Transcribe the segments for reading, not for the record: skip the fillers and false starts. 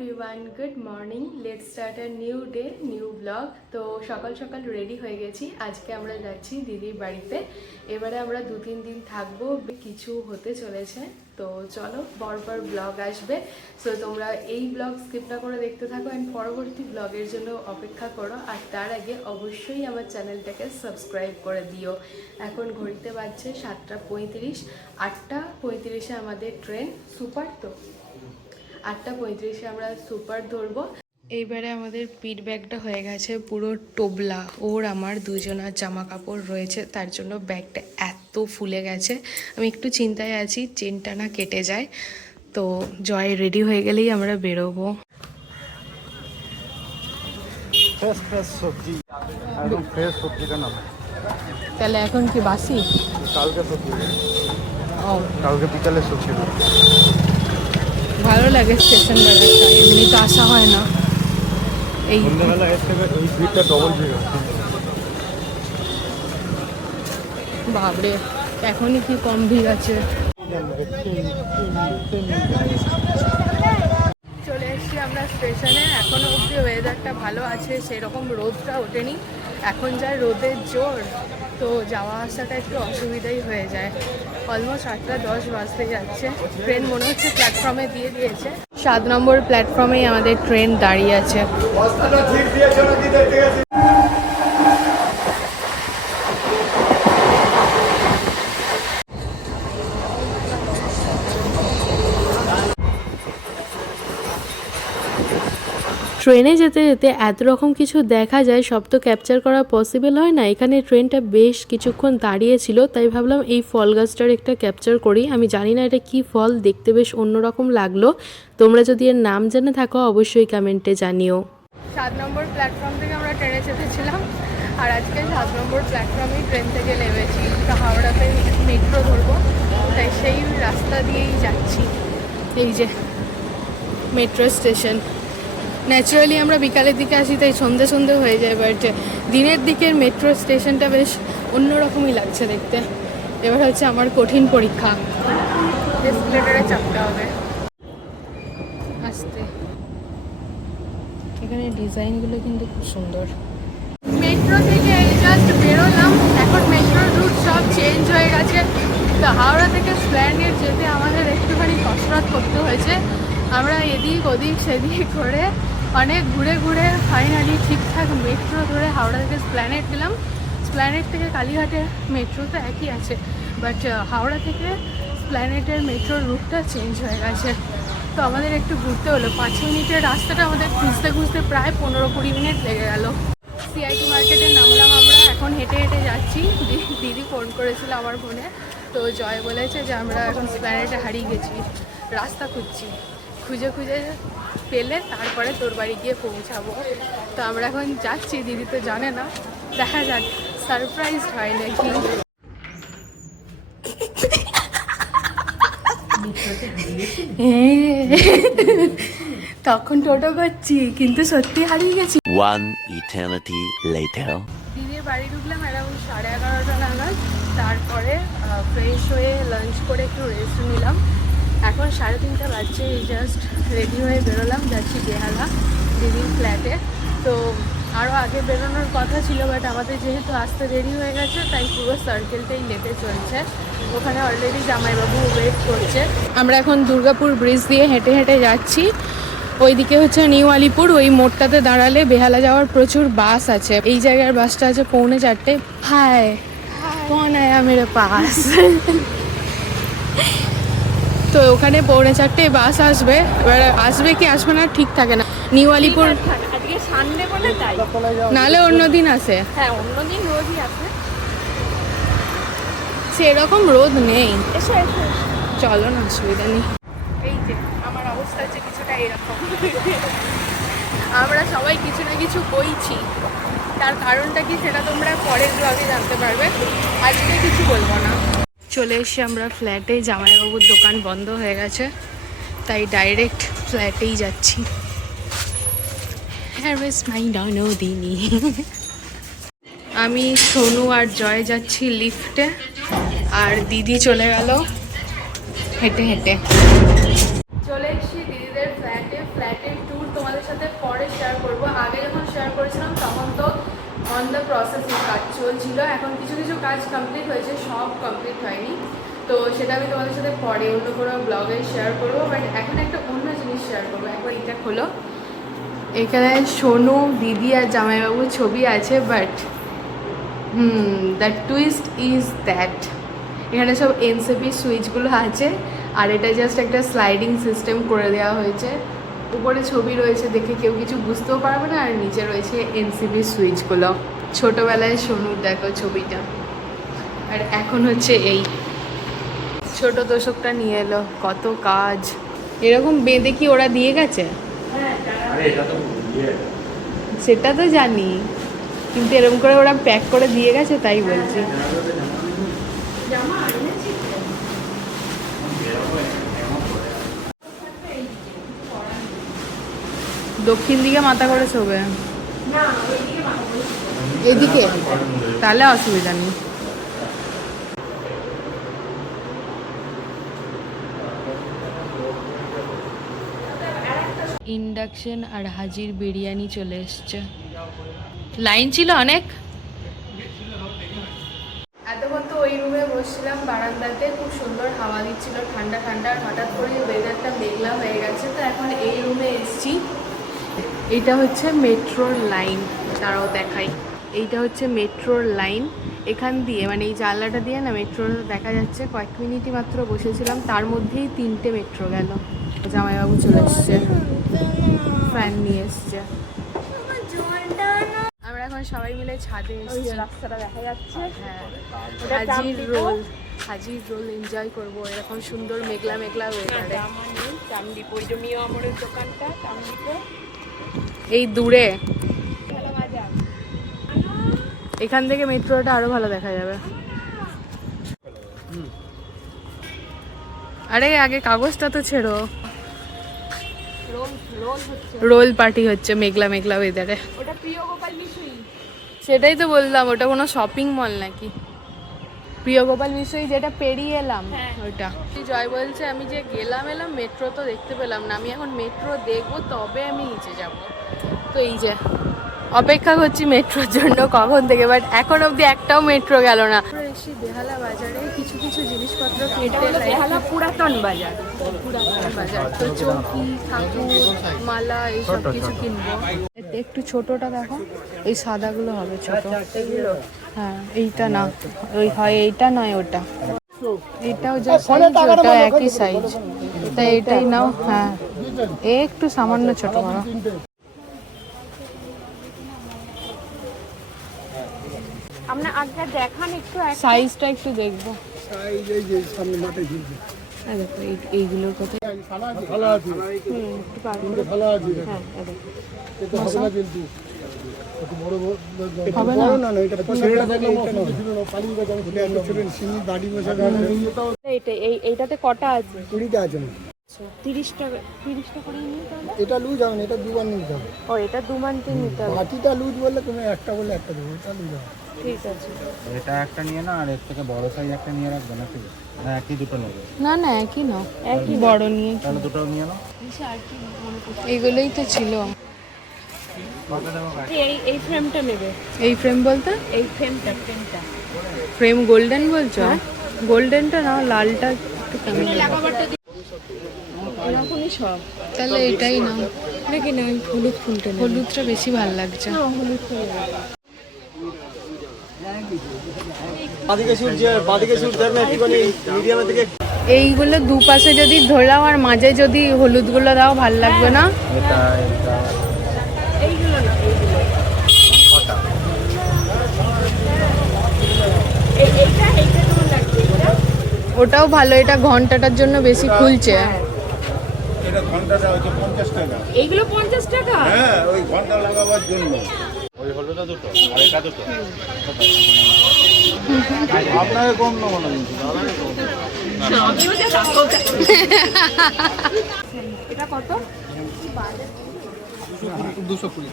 Everyone, good morning. Let's start a new day, new blog. তো সকাল সকাল ready হয়ে গেছি। আজকে আমরা যাচ্ছি দিদির বাড়িতে। এবারে আমরা 2-3 দিন থাকবো, কিছু হতে চলেছে। তো চলো, পরপর ব্লগ আসবে। সো তোমরা এই ব্লগ স্কিপ না করে দেখতে থাকো অ্যান্ড পরবর্তী ব্লগের জন্য অপেক্ষা করো। আর তার আগে অবশ্যই আমার চ্যানেলটাকে সাবস্ক্রাইব করে দিও। এখন ঘড়িতে বাজছে 7:35। 8:35-এ আমাদের ট্রেন, সুপার। তো 8:35-এ আমরা সুপার ধরবো। এইবারে আমাদের পিট ব্যাগটা হয়ে গেছে পুরো টোবলা। ওর আমার দুজনের জামা কাপড় রয়েছে, তার জন্য ব্যাগটা এত ফুলে গেছে। আমি একটু চিন্তায় আছি চেনটা না কেটে যায়। তো জয় রেডি হয়ে গেলেই আমরা বেরোবো। তাহলে এখন কি বাসি? কালকে সবজি, ও কালকে বিকালে সবজি। ভালো লাগে স্টেশন বাজারটা, এমনি তো আসা হয় না। এই সন্ধ্যাবেলা এর থেকে এই ভিড়টা ডবল ভিড় হয়। বাবরে, এখনই কি কম ভিড় আছে। চলে এসেছি আমরা স্টেশনে। এখনো অবধি ওয়েদারটা ভালো আছে, সেরকম রোদটা ওঠেনি। এখন যা রোদের জোর, তো যাওয়া আসাটা একটু অসুবিধাই হয়ে যায়। অলমোস্ট 8:10 বাজতে যাচ্ছে। ট্রেন মনে হচ্ছে প্ল্যাটফর্মে দিয়ে দিয়েছে। 7 নম্বর প্ল্যাটফর্মেই আমাদের ট্রেন দাঁড়িয়ে আছে। ট্রেনে যেতে যেতে এত রকম কিছু দেখা যায়, সব তো ক্যাপচার করা পসিবল হয় না। এখানে ট্রেনটা বেশ কিছুক্ষণ দাঁড়িয়েছিল, তাই ভাবলাম এই ফল গাছটার একটা ক্যাপচার করি। আমি জানি না এটা কি ফল, দেখতে বেশ অন্যরকম লাগলো। তোমরা যদি এর নাম জেনে থাকো অবশ্যই কমেন্টে জানিও। 7 নম্বর প্ল্যাটফর্ম থেকে আমরা ট্রেনে চেপেছিলাম, আর আজকে 7 নম্বর প্ল্যাটফর্মেই ট্রেন থেকে নেমেছি। তো হাওড়াতে মেট্রো ধরবো, তাই সেই রাস্তা দিয়েই যাচ্ছি। এই যে মেট্রো স্টেশন। ন্যাচারালি আমরা বিকালের দিকে আসি, তাই সন্ধে সন্ধে হয়ে যায়, বাট দিনের দিকের মেট্রো স্টেশনটা বেশ অন্যরকমই লাগছে দেখতে। এবার হচ্ছে আমার কঠিন পরীক্ষা, এসকেলেটরে চাপতে হবে। আসতে এখানে ডিজাইনগুলো কিন্তু খুব সুন্দর। মেট্রো থেকে জাস্ট বেরোলাম। এখন মেট্রোর রুট সব চেঞ্জ হয়ে গেছে। তো হাওড়া থেকে স্প্ল্যানেড যেতে আমাদের একটুখানি কসরত করতে হয়েছে। আমরা এদিক ওদিক সেদিক করে অনেক ঘুরে ঘুরে ফাইনালি ঠিকঠাক মেট্রো ধরে হাওড়া থেকে স্প্ল্যানেড গেলাম। স্প্ল্যানেড থেকে কালীঘাটের মেট্রো তো একই আছে, বাট হাওড়া থেকে স্প্ল্যানেডের মেট্রোর রুটটা চেঞ্জ হয়ে গেছে। তো আমাদের একটু ঘুরতে হলো। 5 মিনিটের রাস্তাটা আমাদের খুঁজতে খুঁজতে প্রায় 15-20 মিনিট লেগে গেল। সিআইটি মার্কেটে নামলাম আমরা, এখন হেঁটে হেঁটে যাচ্ছি। দিদি ফোন করেছিল আমার ফোনে। তো জয় বলেছে যে আমরা এখন স্প্ল্যানেডে হারিয়ে গেছি, রাস্তা খুঁজছি। খুঁজে খুঁজে পেলে তারপরে তোর বাড়ি গিয়ে পৌঁছাবো। তো আমরা এখন যাচ্ছি, দিদি তো জানে না, দেখা যাক সারপ্রাইজ হয় নাকি। তখন টোটো করছি, কিন্তু সত্যি হারিয়ে গেছি। দিদির বাড়ি ঢুকলাম এরকম 11:30 নাগাদ। তারপরে ফ্রেশ হয়ে লাঞ্চ করে একটু রেস্ট নিলাম। এখন 3:30 বাজছে। জাস্ট রেডি হয়ে বেরোলাম, যাচ্ছি বেহালা দিদির ফ্ল্যাটে। তো আরও আগে বেরোনোর কথা ছিল, বাট আমাদের যেহেতু আসতে দেরি হয়ে গেছে, তাই পুরো সার্কেলটাই লেটে চলছে। ওখানে অলরেডি জামাইবাবু ওয়েট করছে। আমরা এখন দুর্গাপুর ব্রিজ দিয়ে হেঁটে হেঁটে যাচ্ছি। ওইদিকে হচ্ছে নিউ আলিপুর। ওই মোড়টাতে দাঁড়ালে বেহালা যাওয়ার প্রচুর বাস আছে। এই জায়গার বাসটা আছে 4:45। হাই, কন আয়া মেরে পাস। তো ওখানে 4:45 বাস আসবে। এবার আসবে কি আসবে না ঠিক থাকে না। নিউ আলিপুর আজকে সানডে বলে তাই, নাহলে অন্যদিন আসে। হ্যাঁ অন্যদিন রোজই আসে। সেরকম রোদ নেই। এসো এসো, চলো না, অসুবিধা নেই। এই যে আমার অবস্থা হচ্ছে কিছুটা এরকম। আমরা সবাই কিছু না কিছু বইছি। তার কারণটা কি সেটা তোমরা পরের ব্লগে জানতে পারবে, আজকে কিছু বলবো না। চলে এসছি আমরা ফ্ল্যাটে। জামাইবাবুর দোকান বন্ধ হয়ে গেছে, তাই ডাইরেক্ট ফ্ল্যাটেই যাচ্ছি। আমি, সোনু আর জয় যাচ্ছি লিফটে, আর দিদি চলে গেল হেঁটে হেঁটে। চলে এসছি দিদিদের ফ্ল্যাটে। ফ্ল্যাটের টু অন দ্য প্রসেসিং কাজ চলছিল। এখন কিছু কিছু কাজ কমপ্লিট হয়েছে, সব কমপ্লিট হয়নি। তো সেটা আমি তোমাদের সাথে পরে অন্য কোনো ব্লগে শেয়ার করবো। বাট এখন একটা অন্য জিনিস শেয়ার করবো। একবার এটা খোলো। এখানে সোনু, দিদি আর জামাইবাবুর ছবি আছে। But the twist is that এখানে সব এনসিপি সুইচগুলো আছে, আর এটা জাস্ট একটা স্লাইডিং সিস্টেম করে দেওয়া হয়েছে। উপরে ছবি রয়েছে, দেখে কেউ কিছু বুঝতেও পারবে না। আর নিচে রয়েছে এনসিপি সুইচগুলো। ছোটোবেলায় সোনুর দেখো ছবিটা। আর এখন হচ্ছে এই ছোট তোষকটা নিয়ে এলো। কত কাজ! এরকম বেঁধে কি ওরা দিয়ে গেছে? সেটা তো জানি, কিন্তু এরকম করে ওরা প্যাক করে দিয়ে গেছে, তাই বলছি। দক্ষিণ দিকে মাথা করে শোবে, এদিকে তাহলে অসুবিধা নেই। ইন্ডাকশন আর হাজির বিরিয়ানি চলে এসছে। লাইন ছিল অনেক। এতক্ষণ তো ওই রুমে বসছিলাম বারান্দাতে, খুব সুন্দর হাওয়া দিচ্ছিল, ঠান্ডা ঠান্ডা। আর হঠাৎ করে ওয়েদারটা মেঘলা হয়ে গেছে, তো এখন এই রুমে এসছি। এইটা হচ্ছে মেট্রোর লাইন, তারাও দেখাই। এইটা হচ্ছে মেট্রোর লাইন। এখান দিয়ে মানে এই জানলাটা দিয়ে না মেট্রো দেখা যাচ্ছে। কয়েক মিনিটই মাত্র বসেছিলাম, তার মধ্যেই 3টে মেট্রো গেল। জামাইবাবু চলে এসছে, ফ্যান নিয়ে এসছে। আমরা এখন সবাই মিলে ছাদে এসেছি, রাস্তাটা দেখা যাচ্ছে। হ্যাঁ, হাজির রোল এনজয় করবো এরকম সুন্দর মেঘলা মেঘলা ওয়েদারে। চামডিপো, ওই যে মিয়া আমরের দোকানটা চামডিপো, এই দূরে ভালো বাজার। এখান থেকে মেট্রোটা আরো ভালো দেখা যাবে। আরে আগে কাগজটা তো ছেড়ো। রোল পার্টি হচ্ছে মেঘলা মেঘলা ওয়েদারে। ওটা প্রিয় গোপাল মিশুই। সেটাই তো বললাম, ওটা কোনো শপিং মল নাকি? প্রিয় গোপাল মিশুই যেটা পেরিয়ে এলাম ওইটা। জয় বলছে আমি যে গেলাম এলাম, মেট্রো তো দেখতে পেলাম না। আমি এখন মেট্রো দেখবো তবে আমি নিচে যাব। তো এই যে অপেক্ষা করছি মেট্রোর জন্য কখন থেকে, বাট এখন অবধি একটাও মেট্রো গেল না। এসে বেহালা বাজারে কিছু কিছু জিনিসপত্র কিনতে। বেহালা পুরাতন বাজার। পুরাতন বাজার তো চৌকি, ঠাকুর, মালা এইসব কিছু কিনবো। একটু ছোটটা দেখো, এই সাদাগুলো হবে ছোট। এগুলো হ্যাঁ, এইটা না, ওই হয় এইটা নয় ওটা। এটাও যা সাইজ ওটা একই সাইজ, তাই এটাই নাও। হ্যাঁ, একটু সামান্য ছোট বড়। আমরা আগে দেখান একটু। সাইজটা একটু দেখবো। দেখো এইগুলোর কথা হবে না। এইটাতে কটা আছে? 20টা আছে। 30 টাকা। 30 টাকা করে নিয়ে তাহলে এটা লুজ হবে না, এটা দুবার নিতে হবে। ও এটা দুমানতে নিতে হবে। বাকিটা লুজ বললে তুমি একটা বললে একটা দেবো, এটা লুজ হবে। ঠিক আছে। এটা একটা নিয়ে না, আর এর থেকে বড় সাইজ একটা নিয়ে রাখবে না, ঠিক আছে? না একই দুটো নেবে? না না একই নাও, একই বড় নিয়ে। তাহলে দুটো নিয়ে নাও। এইগুলোই তো ছিল। এই ফ্রেমটা নেবে। এই ফ্রেম বলতে এই ফ্রেমটা। ফ্রেম গোল্ডেন বলছো? গোল্ডেনটা না, লালটা একটু কেমন এরকমই সব। তাহলে এটাই না, নাকি না হলুদ ফুলটা নেবে। হলুদটা বেশি ভালো লাগছে। হলুদ ফুল। এইগুলো দুপাশে যদি ধরলাম আর মাঝে যদি হলুদগুলো দাও ভাল লাগবে না? এইগুলো না, এইগুলো। এইটা কেমন লাগছে? ওটাও ভালো, এটা ঘন্টাটার জন্য বেশি খুলছে। এটা ঘন্টাটা হচ্ছে 50 টাকা। এইগুলো 50 টাকা? হ্যাঁ, ওই ঘন্টা লাগাবার জন্য। ওই হলুদটা দুটো আর এটা দুটো। আপনাকে কম নেবো না কিন্তু। এটা কত? 220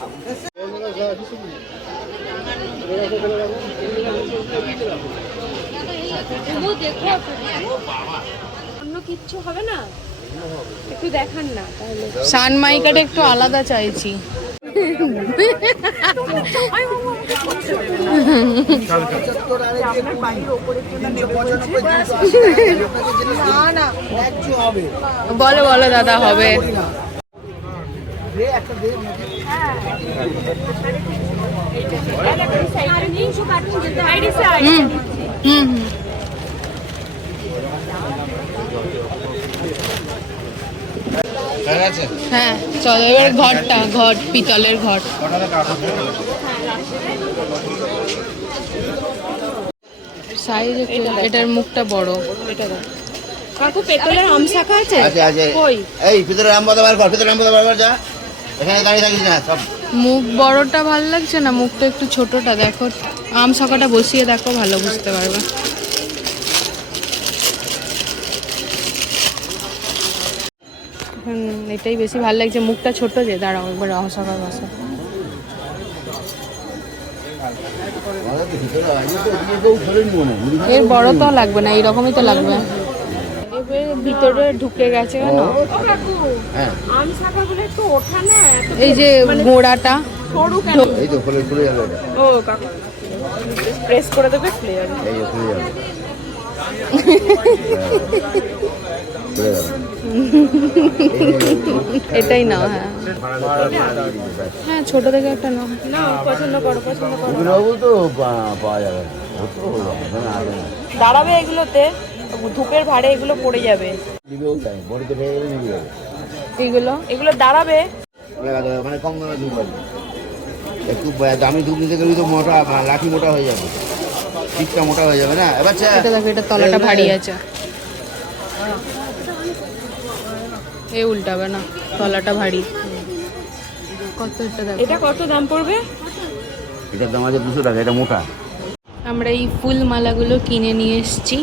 অন্য কিচ্ছু হবে না? একটু দেখান না তাহলে। সানমাইকাটা একটু আলাদা চাইছি। আপনার বাড়ির ওপরের জন্য নেবে বলছে। না না একটু হবে বলো বলো দাদা হবে। একটা দে হুম হুম হুম। হ্যাঁ চলো এবার ঘট পিতলের ঘট। সাইজ এটার মুখটা বড়। এটা দাও কাকু পেতলের আম শাখা আছে? আছে আছে কই? এই ভিতরে আম বাদা বার কর, ভিতরে আম বাদা বার কর, যা এখানে দাঁড়িয়ে থাকিস না সব। মুখ বড়টা ভাল লাগছে না, মুখটা একটু ছোটটা দেখো। আম শাখাটা বসিয়ে দেখো, ভালো বুঝতে পারবে। এটাই বেশি ভালো লাগছে, মুখটা ছোট যে। দাঁড়াও একবার আম শাখা বসা। আমাদের তো ভিতরে আমি তো এদিকে কেউ ধরেনি মনে হয়। এর বড় তো লাগবে না, এইরকমই তো লাগবে। এবার ভিতরে ঢুকে গেছে কেন? ও কাকু, হ্যাঁ আম শাখাগুলো একটু ওঠা না, এত এই যে গোড়াটা সরু কেন? এই তো খুলে যাবে এটা, ও কাকু প্রেস করে দেবে, খুলে যাবে। এই যে খুলে যাবে, খুলে যাবে। এটাই নাও। হ্যাঁ হ্যাঁ ছোট থেকে একটা নাও। না পছন্দ করো, পছন্দ করো। এগুলো তো পাওয়া যাবে না, হতো না আগে না। দাঁড়াবে এগুলোতে, ধূপের ভাড়ে এগুলো পড়ে যাবে। দিবেও তাই, বড়িতে ভেঙে গেলে নিয়ে যাবে। এইগুলো এগুলো দাঁড়াবে। মানে কম দামে ধূপ পাবে। একটু দামি ধূপ নিতে গেলে তো মোটা লাঠি মোটা হয়ে যাবে, পিঠটা মোটা হয়ে যাবে না। এবার এটা দেখো, এটা তলাটা ভারী আছে। এ উল্টাবে না, তলাটা ভারী। কত এটা দেখো। এটা কত দাম পড়বে? এটার দাম আছে 200 টাকা, এটা মোটা। আমরা এই ফুল মালাগুলো কিনে নিয়ে এসেছি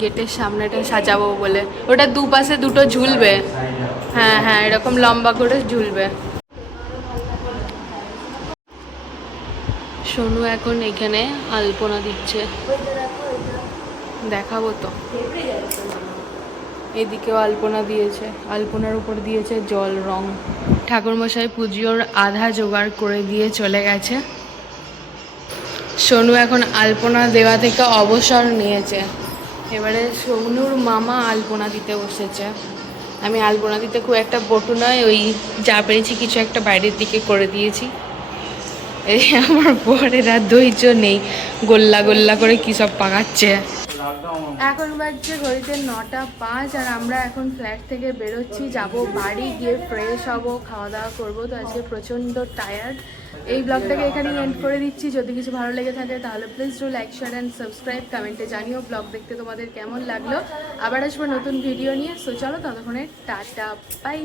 গেটের সামনেটা সাজাবো বলে। ওটা দুপাশে দুটো ঝুলবে। হ্যাঁ হ্যাঁ এরকম লম্বা করে ঝুলবে। সোনু এখন এখানে আলপনা দিচ্ছে, দেখাবো তো। এদিকেও আলপনা দিয়েছে, আলপনার উপর দিয়েছে জল রং। ঠাকুরমশাই পুজোর আধা জোগাড় করে দিয়ে চলে গেছে। সোনু এখন আলপনা দেওয়া থেকে অবসর নিয়েছে। এবারে সোনুর মামা আলপনা দিতে বসেছে। আমি আলপনা দিতে খুব একটা বটু নয়, ওই যা পেরেছি কিছু একটা বাইরের দিকে করে দিয়েছি। এই আমার বরের আর ধৈর্য নেই, গোল্লা গোল্লা করে কী সব পাকাচ্ছে। এখন বাজছে ঘড়িতে 9:05 আর আমরা এখন ফ্ল্যাট থেকে বেরোচ্ছি, যাব বাড়ি, গিয়ে ফ্রেশ হব, খাওয়া দাওয়া করবো। তো আজকে প্রচণ্ড টায়ার্ড। এই ব্লগটাকে এখানেই এন্ড করে দিচ্ছি। যদি কিছু ভালো লেগে থাকে তাহলে please do like, share and subscribe. কমেন্টে জানিও ব্লগ দেখতে তোমাদের কেমন লাগলো। আবার আসবো নতুন ভিডিও নিয়ে। সো চলো ততক্ষণে টাটা, বাই।